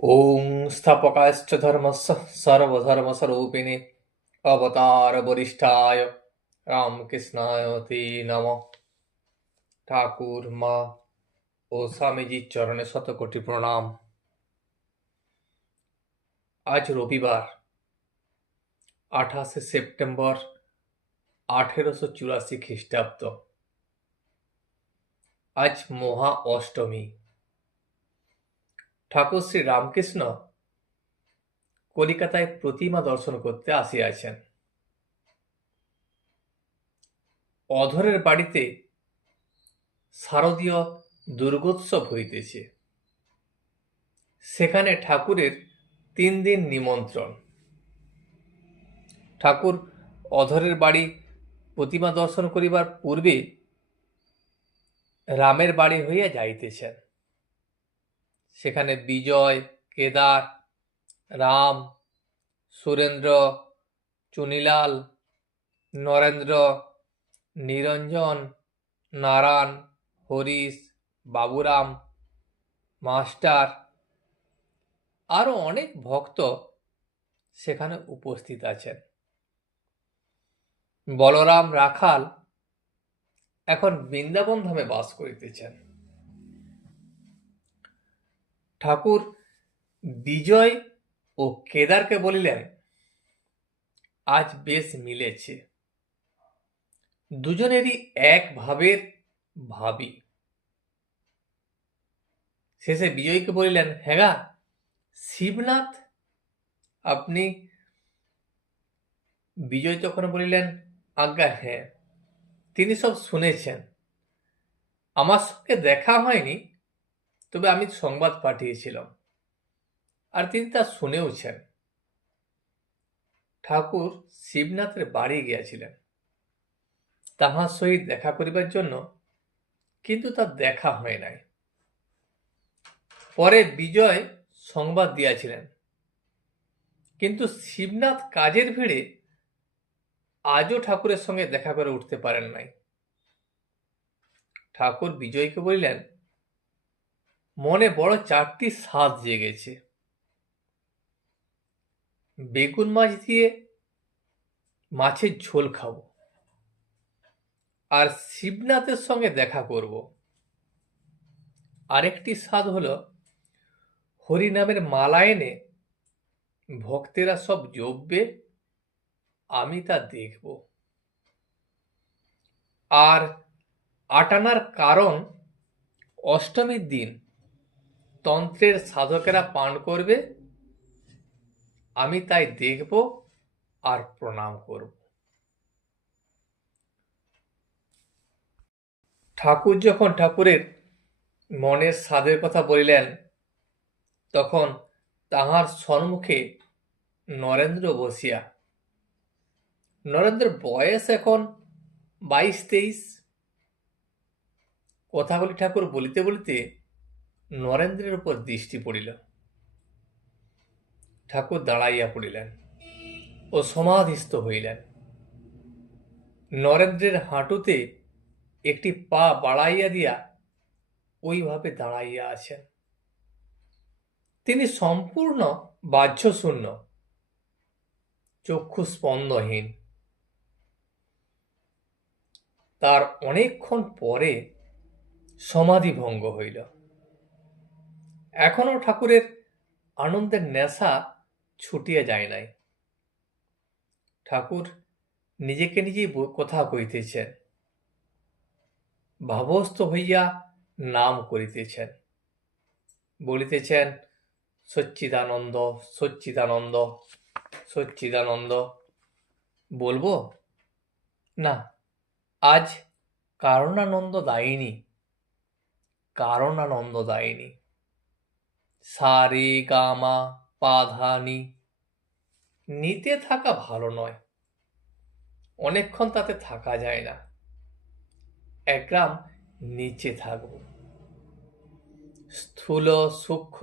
ॐ स्थापकाश्च धर्मस्य सर्वधर्मस्वरूपिणे अवतारवरिष्ठाय রামকৃষ্ণায় তে নমঃ। ঠাকুর মা ও স্বামীজির চরণে শতকোটি প্রণাম। আজ রবিবার 28শে সেপ্টেম্বর 1884 খ্রিস্টাব্দ। আজ মহা অষ্টমী। ঠাকুর শ্রী রামকৃষ্ণ কলিকাতায় প্রতিমা দর্শন করতে আসিয়াছেন। অধরের বাড়িতে শারদীয় দুর্গোৎসব হইতেছে। সেখানে ঠাকুরের 3 দিন নিমন্ত্রণ। ঠাকুর অধরের বাড়ি প্রতিমা দর্শন করিবার পূর্বে রামের বাড়ি হইয়া যাইতেছেন। সেখানে বিজয়, কেদার, রাম, সুরেন্দ্র, চুনিলাল, নরেন্দ্র, নিরঞ্জন, নারায়ণ, হরিশ, বাবুরাম, মাস্টার আরো অনেক ভক্ত সেখানে উপস্থিত আছেন। বলরাম রাখাল এখন বৃন্দাবন ধামে বাস করিতেছেন। ঠাকুর বিজয় ও কেদারকে বলিলেন, আজ বেশ মিলেছে, দুজনেরই এক ভাবের ভাবি। শেষে বিজয়কে বলিলেন, হ্যাঁ গা শিবনাথ আপনি? বিজয় তখন বলিলেন, আজ্ঞা হ্যাঁ, তিনি সব শুনেছেন। আমার সঙ্গে দেখা হয়নি, তবে আমি সংবাদ পাঠিয়েছিলাম, আর তিনি তা শুনেওছেন। ঠাকুর শিবনাথের বাড়ি গিয়াছিলেন তাহার সহিত দেখা করিবার জন্য, কিন্তু তার দেখা হয় নাই। পরে বিজয় সংবাদ দিয়াছিলেন, কিন্তু শিবনাথ কাজের ভিড়ে আজও ঠাকুরের সঙ্গে দেখা করে উঠতে পারেন নাই। ঠাকুর বিজয়কে বলিলেন, মনে বড় 4টি স্বাদ জেগেছে। বেগুন মাছ দিয়ে মাছের ঝোল খাবো, আর শিবনাথের সঙ্গে দেখা করব। আরেকটি স্বাদ হলো হরিনামের মালা এনে ভক্তেরা সব জপবে, আমি তা দেখব। আর 8 আনার কারণ অষ্টমীর দিন তন্ত্রের সাধকেরা পান করবে, আমি তাই দেখব আর প্রণাম করব। ঠাকুর যখন ঠাকুরের মনের স্বাদের কথা বলিলেন, তখন তাহার সম্মুখে নরেন্দ্র বসিয়া। নরেন্দ্রের বয়স এখন 22-23। কথাগুলি ঠাকুর বলিতে বলিতে নরেন্দ্রের উপর দৃষ্টি পড়িল। ঠাকুর দাঁড়াইয়া পড়িলেন ও সমাধিস্থ হইলেন। নরেন্দ্রের হাঁটুতে একটি পা বাড়াইয়া দিয়া ওইভাবে দাঁড়াইয়া আছেন। তিনি সম্পূর্ণ বাহ্যশূন্য, চক্ষু স্পন্দহীন। তার অনেকক্ষণ পরে সমাধি ভঙ্গ হইল। এখনো ঠাকুরের আনন্দের নেশা ছুটিয়া যায় নাই। ঠাকুর নিজেকে নিজেই কথা কইতেছেন, ভাবস্থ হইয়া নাম করিতেছেন, বলিতেছেন, সচ্চিদানন্দ সচ্চিদানন্দ সচ্চিদানন্দ। বলবো না, আজ কারণানন্দ দায়িনী, কারণানন্দ দায়িনী। সারে গামা পাধানি। নিতে থাকা ভালো নয়, অনেকক্ষণ তাতে থাকা যায় না। একরাম নিচে থাকব। স্থূল সূক্ষ্ম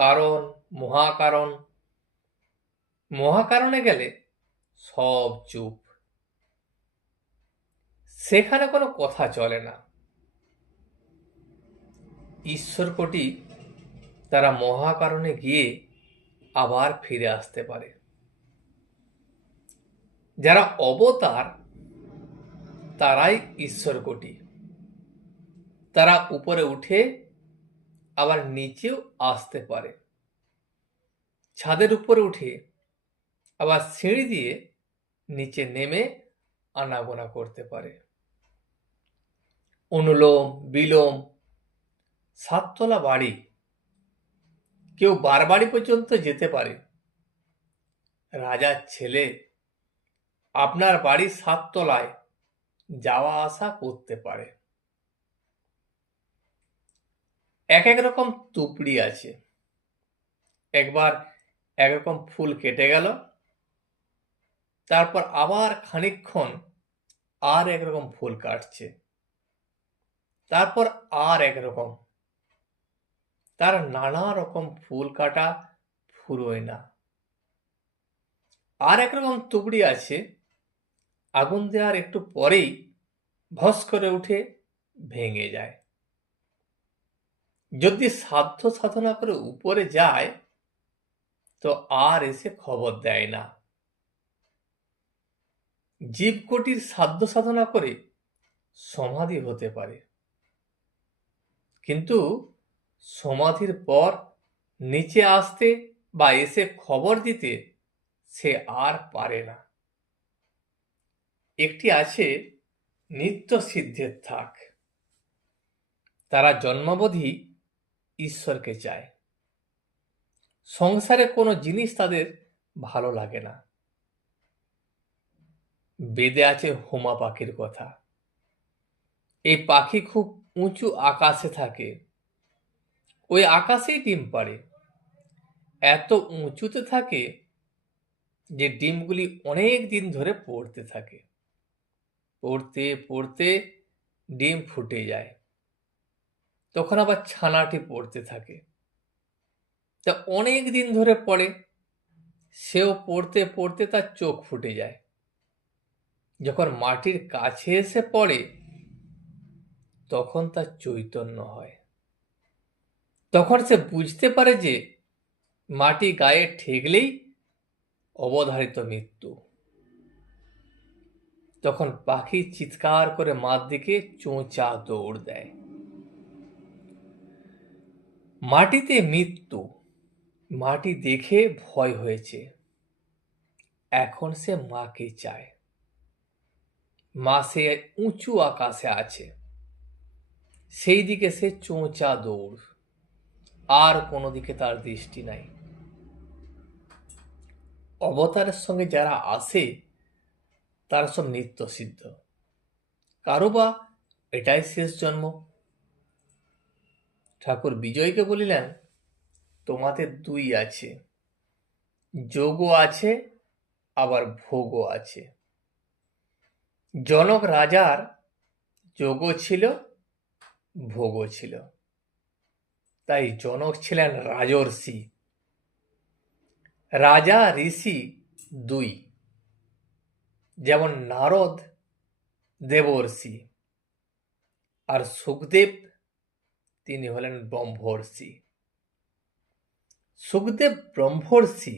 কারণ মহাকারণ, মহাকারণে গেলে সব চুপ, সেখানে কোনো কথা চলে না। ঈশ্বরকোটি তারা মহাকারণে গিয়ে আবার ফিরে আসতে পারে। যারা অবতার তারাই ঈশ্বর কোটি। তারা উপরে উঠে আবার নিচেও আসতে পারে, ছাদের উপরে উঠে আবার সিঁড়ি দিয়ে নিচে নেমে আনাগোনা করতে পারে। অনুলোম বিলোম, 7 তলা বাড়ি, কেউ বারবাড়ি পর্যন্ত যেতে পারে। রাজার ছেলে আপনার বাড়ির 7 তলায় যাওয়া আসা করতে পারে। এক এক রকম তুবড়ি আছে। একবার একরকম ফুল কেটে গেল, তারপর আবার খানিকক্ষণ আর একরকম ফুল কাটছে, তারপর আর একরকম। তার নানা রকম ফুল কাটা ফুরোয় না। আর একরকম তুবড়ি আছে, আগুন দেওয়ার একটু পরেই ভস করে উঠে ভেঙে যায়। যদি সাধ্য সাধনা করে উপরে যায় তো আর এসে খবর দেয় না। জীবকোটির সাধ্য সাধনা করে সমাধি হতে পারে, কিন্তু সমাধির পর নিচে আসতে বা এসে খবর দিতে সে আর পারে না। একটি আছে নিত্য সিদ্ধের থাক। তারা জন্মাবধি ঈশ্বরকে চায়। সংসারে কোনো জিনিস তাদের ভালো লাগে না। বেদে আছে হোমা পাখির কথা। এই পাখি খুব উঁচু আকাশে থাকে, ওই আকাশেই ডিম পাড়ে। এত উঁচুতে থাকে যে ডিমগুলি অনেক দিন ধরে পড়তে থাকে। পড়তে পড়তে ডিম ফুটে যায়, তখন আবার ছানাটি পড়তে থাকে। তা অনেক দিন ধরে পড়ে, সেও পড়তে পড়তে তার চোখ ফুটে যায়। যখন মাটির কাছে এসে পড়ে তখন তার চৈতন্য হয়। তখন সে বুঝতে পারে যে মাটি গায়ে ঠেকলেই অবধারিত মৃত্যু। তখন পাখি চিৎকার করে মার দিকে চোঁচা দৌড় দেয়। মাটিতে মৃত্যু, মাটি দেখে ভয় হয়েছে। এখন সে মাকে চায়। মা সে উঁচু আকাশে আছে, সেই দিকে সে চোঁচা দৌড়, আর কোনো দিকে তার দৃষ্টি নাই। অবতারের সঙ্গে যারা আসে তারা সব নিত্য সিদ্ধ। কারো বা এটাই শেষ জন্ম। ঠাকুর বিজয়কে বলিলেন, তোমাদের 2 আছে, যোগও আছে আবার ভোগও আছে। জনক রাজার যোগও ছিল, ভোগও ছিল। তাই জনক ছিলেন রাজর্ষি। রাজা ঋষি 2, যেমন নারদ দেবর্ষি, আর সুখদেব তিনি হলেন ব্রহ্মর্ষি। সুখদেব ব্রহ্মর্ষি।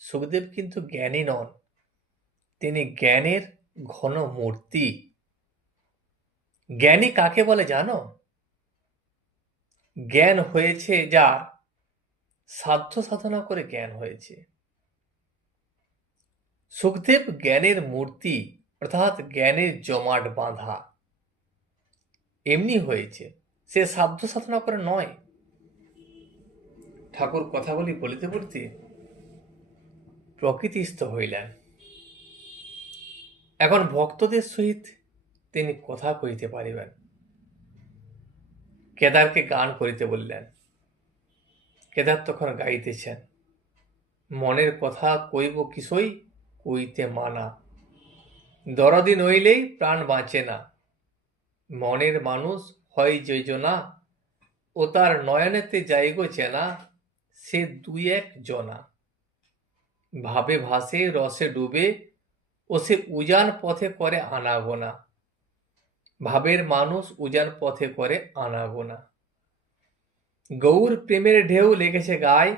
সুখদেব কিন্তু জ্ঞানী নন, তিনি জ্ঞানের ঘন মূর্তি। জ্ঞানী কাকে বলে জানো? জ্ঞান হয়েছে যার সাধ্য সাধনা করে জ্ঞান হয়েছে। সুখদেব জ্ঞানের মূর্তি, অর্থাৎ জ্ঞানের জমাট বাঁধা, এমনি হয়েছে, সে সাধ্য সাধনা করে নয়। ঠাকুর কথাগুলি বলিতে বলিতে প্রকৃতিস্থ হইলেন। এখন ভক্তদের সহিত তিনি কথা কইতে পারিবেন। কেদারকে গান করিতে বললেন। কেদার তখন গাইতেছেন, মনের কথা কইব কিসই কইতে মানা, দরদি নইলেই প্রাণ বাঁচে না, মনের মানুষ হয় যোজনা, ও তার নয়নেতে যাইগো চেনা, সে 2-1 জনা, ভাবে ভাসে রসে ডুবে, ও সে উজান পথে করে আনাগোনা, ভাবের মানুষ উজান পথে করে আনাগোনা। গৌর প্রেমের ঢেউ লেগেছে গায়,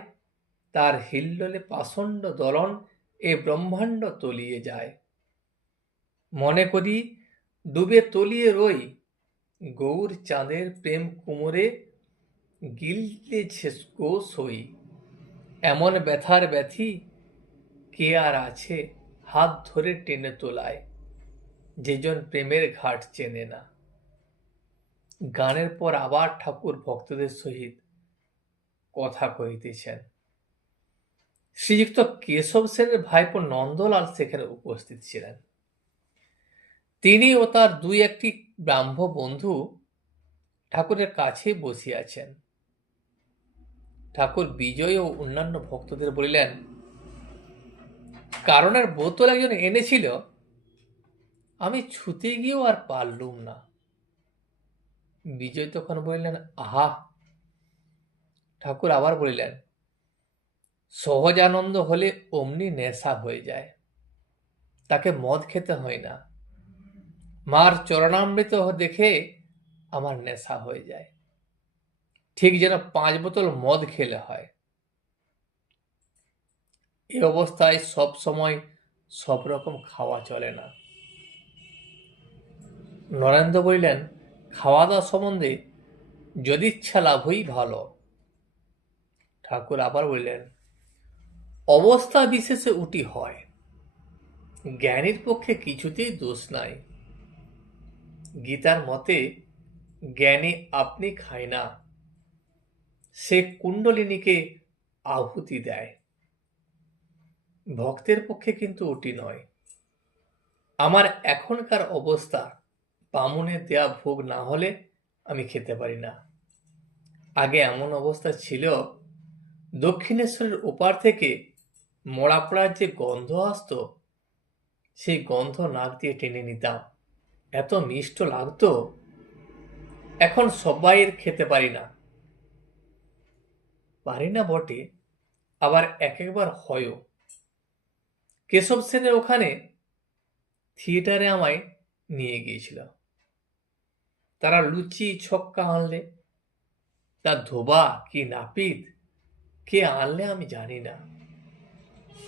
তার হিল্লোলে পাষণ্ড দলন এ ব্রহ্মাণ্ড তলিয়ে যায়। মনে করি ডুবে তলিয়ে রই, গৌর চাঁদের প্রেম কুমোরে গিলতেছে গো সই। এমন ব্যথার ব্যথি কে আর আছে হাত ধরে টেনে তোলায়, যেজন প্রেমের ঘাট চেনে না। গানের পর আবার ঠাকুর ভক্তদের সহিত কথা কহিতেছেন। শ্রীযুক্ত কেশব সেনের ভাইপো নন্দলাল সেখানে উপস্থিত ছিলেন। তিনি ও তার দুই একটি ব্রাহ্ম বন্ধু ঠাকুরের কাছে বসিয়াছেন। ঠাকুর বিজয় ও অন্যান্য ভক্তদের বলিলেন, কারণের বোতল একজন এনেছিল, আমি ছুতে গিয়েও আর পারলুম না। বিজয় তখন বলিলেন, আহা। ঠাকুর আবার বলিলেন, সহজ আনন্দ হলে অমনি নেশা হয়ে যায়, তাকে মদ খেতে হয় না। মার চরণামৃত দেখে আমার নেশা হয়ে যায়, ঠিক যেন 5 বোতল মদ খেলে হয়। এই অবস্থায় সব সময় সব রকম খাওয়া চলে না। নরেন্দ্র বলিলেন, খাওয়া দাওয়া সম্বন্ধে যদিচ্ছা লাভই ভালো। ঠাকুর আবার বললেন, অবস্থা বিশেষে উটি হয়, জ্ঞানীর পক্ষে কিছুতেই দোষ নাই। গীতার মতে জ্ঞানী আপনি খায় না, সে কুণ্ডলিনীকে আহুতি দেয়। ভক্তের পক্ষে কিন্তু ওটি নয়। আমার এখনকার অবস্থা বামুনের দেয়া ভোগ না হলে আমি খেতে পারি না। আগে এমন অবস্থা ছিল, দক্ষিণেশ্বরের ওপার থেকে মরা পোড়ার যে গন্ধ আসতো, সেই গন্ধ নাক দিয়ে টেনে নিতাম, এত মিষ্ট লাগতো। এখন সবাইয়ের খেতে পারি না বটে, আবার একবার হয়ও। কেশব সেনের ওখানে থিয়েটারে আমায় নিয়ে গিয়েছিল। তারা লুচি ছক্কা আনলে, তা ধোবা কি নাপিত কে আনলে আমি জানি না,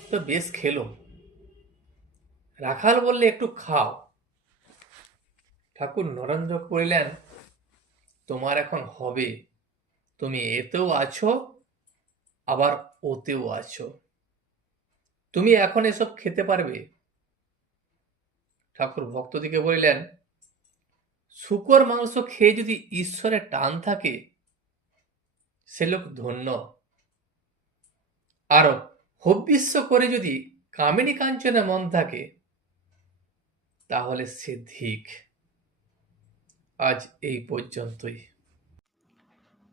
তো বেশ খেলো। রাখাল বললে, একটু খাও। ঠাকুর নরেন্দ্র করিলেন, তোমার এখন হবে, তুমি এতেও আছো আবার ওতেও আছো, তুমি এখন এসব খেতে পারবে? ঠাকুর ভক্তদিকে বলিলেন, শূকর মাংস খেয়ে যদি ঈশ্বরের টান থাকে, সে লোক ধন্য। আর হব্বিষ্য করে যদি কামিনী কাঞ্চনে মন থাকে, তাহলে সে ধিক। আজ এই পর্যন্তই।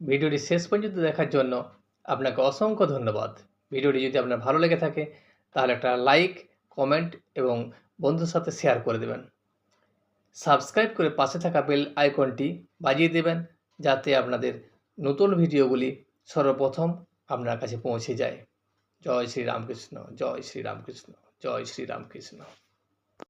ভিডিওটি শেষ পর্যন্ত দেখার জন্য আপনাকে অসংখ্য ধন্যবাদ। ভিডিওটি যদি আপনার ভালো লেগে থাকে তাহলে একটা লাইক, কমেন্ট এবং বন্ধুর সাথে শেয়ার করে দেবেন। সাবস্ক্রাইব করে পাশে থাকা বেল আইকনটি বাজিয়ে দেবেন, যাতে আপনাদের নতুন ভিডিওগুলি সর্বপ্রথম আপনার কাছে পৌঁছে যায়। জয় শ্রী রামকৃষ্ণ, জয় শ্রী রামকৃষ্ণ, জয় শ্রী রামকৃষ্ণ।